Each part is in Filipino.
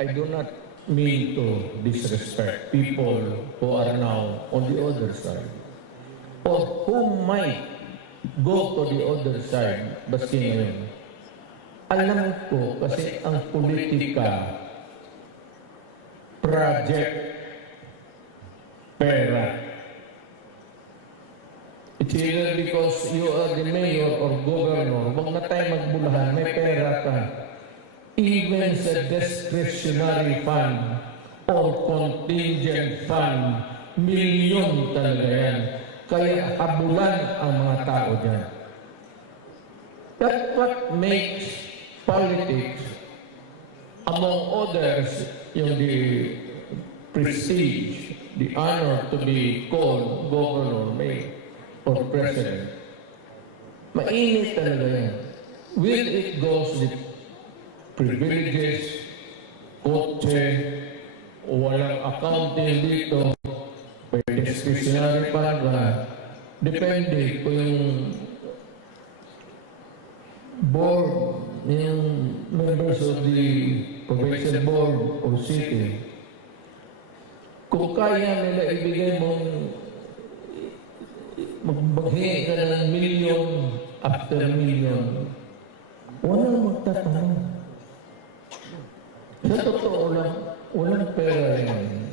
I do not mean to disrespect people who are now on the other side or who might go to the other side baski ngayon. Alam ko kasi ang politika, project, pera. It's either because you are the mayor or governor, huwag na tayo magbulahan. Even sa discretionary fund or contingent fund, milyon talaga yan. Kaya habulan ang mga tao dyan. That's what makes politics, among others, yung the prestige, the honor to be called governor, mayor, or president. Mainit talaga yan. With it goes the privileges, kotse, walang accounting dito, may discretionary fund ka. Depende kung yung board, yung members of the provincial board or city, kung kaya nila ibigay mong magbaghi ka ng million after million, walang magtatanong. Sa totoo lang, walang pera yung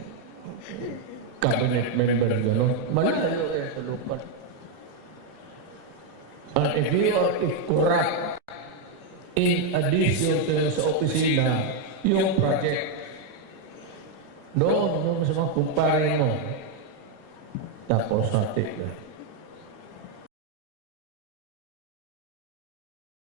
cabinet member gano'n. Malayo eh sa lupa. And if you are corrupt in addition to sa opisina, yung project, doon, doon sa mga kumpare mo, tapos hati ka.